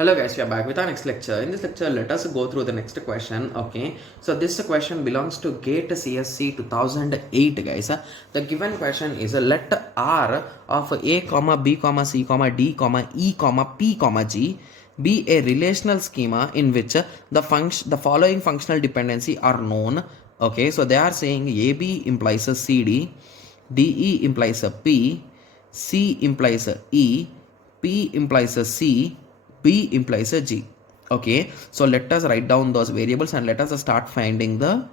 Hello guys, we are back with our next lecture. In this lecture, let us go through the next question. Okay, so this question belongs to GATE CSC 2008 guys. The given question is let R of A comma B comma C comma D comma E comma P comma G be a relational schema in which the following functional dependency are known. Okay, so they are saying AB implies a CD, DE implies a P, C implies a E, P implies a C, B implies a G. Okay, so let us write down those variables and let us start finding the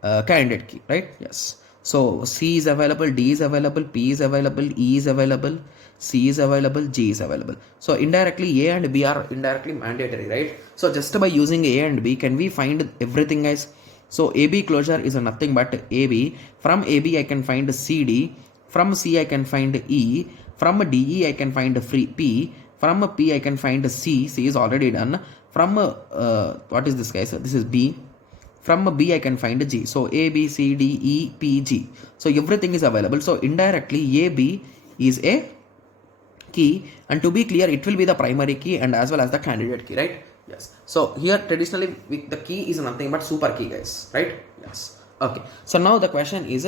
candidate key, right? Yes. So C is available, D is available, P is available, E is available, C is available, G is available. So indirectly A and B are indirectly mandatory, right? So just by using A and B, can we find everything, guys? So AB closure is nothing but AB. From AB I can find CD. From C I can find E. From DE I can find free P. From P I can find C. C is already done. From what is this, guys? This is B. From B I can find G. So A, B, C, D, E, P, G. So everything is available. So indirectly A, B is a key, and to be clear, it will be the primary key and as well as the candidate key, right? Yes. So here traditionally the key is nothing but super key, guys, right? Yes. Okay. So now the question is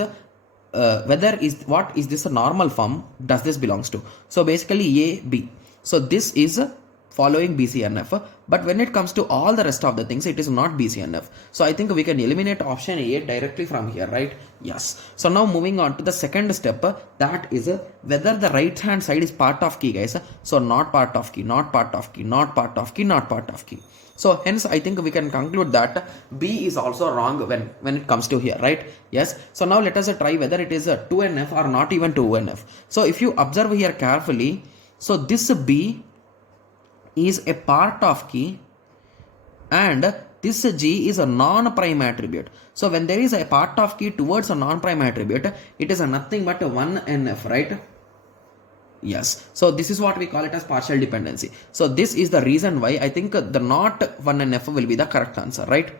what is this a normal form does this belongs to? So basically A, B. So this is following BCNF, but when it comes to all the rest of the things, it is not BCNF. So I think we can eliminate option A directly from here, right? Yes. So now moving on to the second step, that is whether the right hand side is part of key, guys. So not part of key, not part of key, not part of key, not part of key. So hence I think we can conclude that B is also wrong when it comes to here, right? Yes. So now let us try whether it is a 2NF or not even 2NF. So if you observe here carefully, so this B is a part of key and this G is a non-prime attribute. So when there is a part of key towards a non-prime attribute, it is a nothing but a 1NF, right? Yes. So this is what we call it as partial dependency. So this is the reason why I think the not 1NF will be the correct answer, right?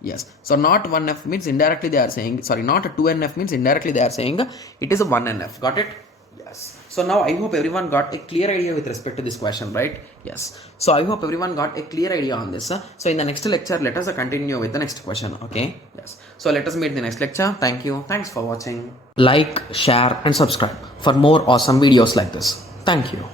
Yes. So not 1F means indirectly they are saying, sorry, not 2NF means indirectly they are saying it is a 1NF. Got it? Yes. So now I hope everyone got a clear idea with respect to this question, right? Yes. So I hope everyone got a clear idea on this. So in the next lecture, let us continue with the next question. Okay. Yes. So let us meet in the next lecture. Thank you. Thanks for watching. Like, share and subscribe for more awesome videos like this. Thank you.